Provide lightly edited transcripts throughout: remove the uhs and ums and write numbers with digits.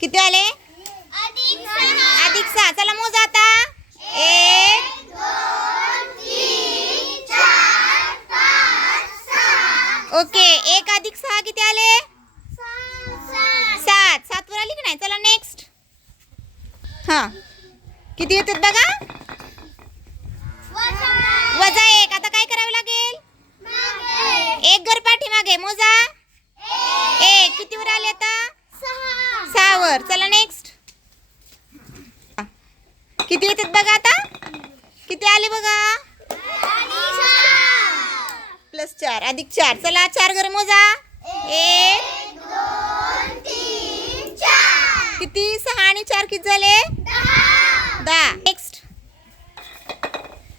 किती आले? अधिक 6. चला मोजा आता. 1 2 3 4 5 6. ओके. 1 अधिक 6 किती आले? 7. 7 वर आली की नाही? चला नेक्स्ट. हा किती येतात बघा? वजा 1. आता काय करावे लागेल? एक घर पाठीमागे मोजा. 1. किती वर आले आता? 6 वर. चला नेक्स्ट. किती येतात बघा आता? किती आले बघा? +4 अधिक 4. चला 4 घर मोजा. 1 2 3 4. किती? 6 आणि 4 किती झाले? 10. नेक्स्ट.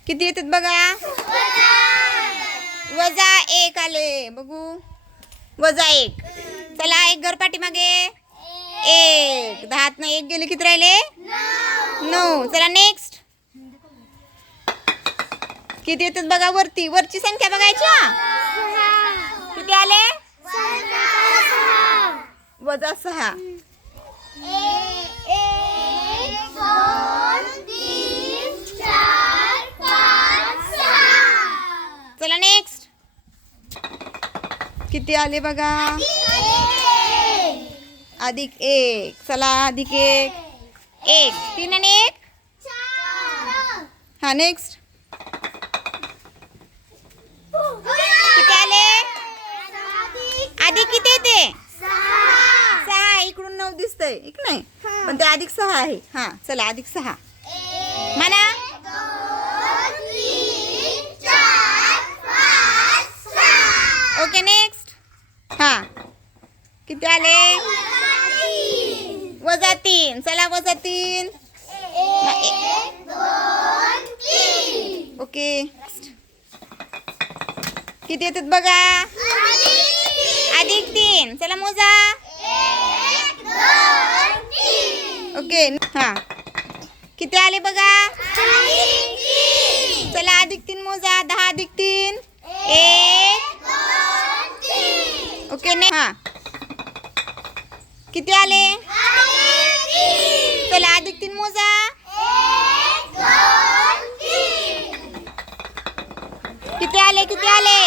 किती येतात बघा? वजा 1 आले. बघू. वजा 1. चला 1 घर पाठीमागे. 1. 10 न 1 गेले किती राहिले? 9. चला नेक्स्ट. किती येतात बघा? वरती. वरची संख्या बघायची. किती आले? वजा 6. 1 2 3 4 5 6. चला नेक्स्ट. किती आले बघा? अधिक 1. चला अधिक 1. 1 3 आणि 1 4. हा नेक्स्ट. किती आले? अधिक किती येते? 6. इकडून 9 दिसतंय एक नाही पण ते अधिक 6 आहे. हा चला अधिक 6 म्हणा. 1 2 3 4 5 6. Okay next. हा किती आले? वजा 3. चला वजा 3. 1 2 3. ओके. किती येतात बघा? अधिक 3. चला मोजा. 1 2 3. ओके. हा किती आले बघा? चला अधिक 3 मोजा. 10 अधिक 3 1 2 3. ओके ने. हा किती आले? चला अधिक 3 मोजा. 1 2 3. किती आले? किती आले?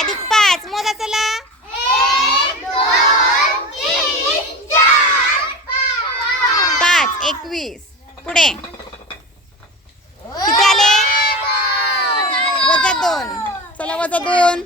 अधिक 5 मोजा. चला 1 2 3 4 5. 21. पुढे किती आले? वजा 2. चला वजा 2.